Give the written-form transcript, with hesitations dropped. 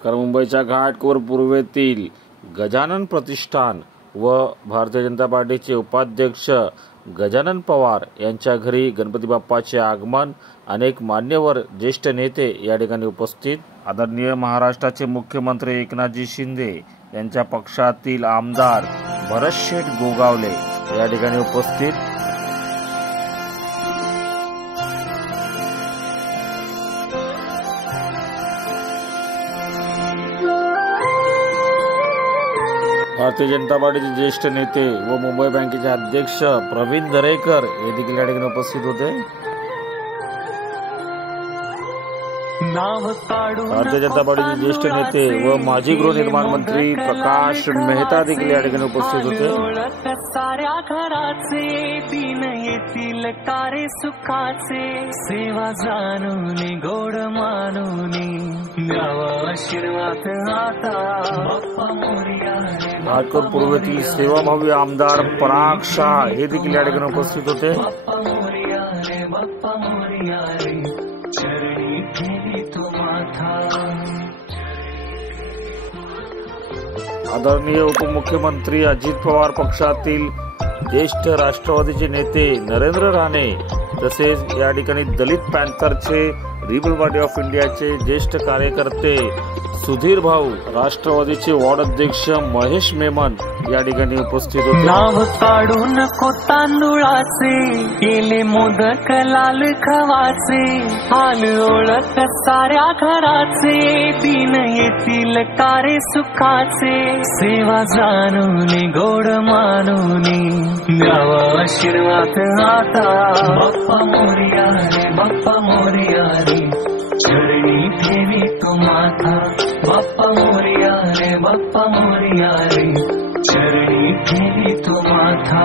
नमस्कार. मुंबईच्या घाटकोपर पूर्वेतील गजानन प्रतिष्ठान व भारतीय जनता पार्टीचे उपाध्यक्ष गजानन पवार यांच्या घरी गणपती बाप्पाचे आगमन. अनेक मान्यवर ज्येष्ठ नेते या ठिकाणी उपस्थित. आदरणीय महाराष्ट्राचे मुख्यमंत्री एकनाथजी शिंदे यांच्या पक्षातील आमदार भरतशेठ गोगावले या ठिकाणी उपस्थित. भारतीय जनता पार्टीचे ज्येष्ठ नेते व मुंबई बँकेचे अध्यक्ष प्रवीण दरेकर हे देखील या ठिकाणी उपस्थित होते. भारतीय जनता पार्टीचे ज्येष्ठ नेते व माजी गृहनिर्माण मंत्री प्रकाश मेहता देखील या ठिकाणी उपस्थित होते. साऱ्या घराचे दिन येतील कारे सुखाचे, सेवा जाणून गोड मानून द्यावा आशीर्वाद आता बाप्पा मोरया. घाटकोपर पूर्वेतील सेवाभावी आमदार पराग शाह हे देखील या ठिकाणी उपस्थित होते. बाप्पा मोरया रे, बाप्पा मोरया रे, चरणी ठेवी तो माथा. आदरणीय उपमुख्यमंत्री अजित पवार पक्षातील ज्येष्ठ राष्ट्रवादीचे नेते नरेंद्र राणे तसेच या ठिकाणी दलित पॅंथरचे रिपब्लिकन पार्टी ऑफ इंडियाचे ज्येष्ठ कार्यकर्ते सुधीर भाऊ, राष्ट्रवादीचे वॉर्ड अध्यक्ष महेश मेमन या ठिकाणी उपस्थित होते. नाव काढू नको तांदुळाचे, केले मोदक लाल खवाचे, हाल ओळख साऱ्या घराचे, दिन येतील कारे सुखाचे, सेवा जाणून गोड मानून द्यावा आशीर्वाद आता बाप्पा मोरया रे, बाप्पा मोरया रे, चरणी ठेवी तो माथा. बाप्पा मोरया रे, बाप्पा मोरया रे, चरणी ठेवी तो माथा.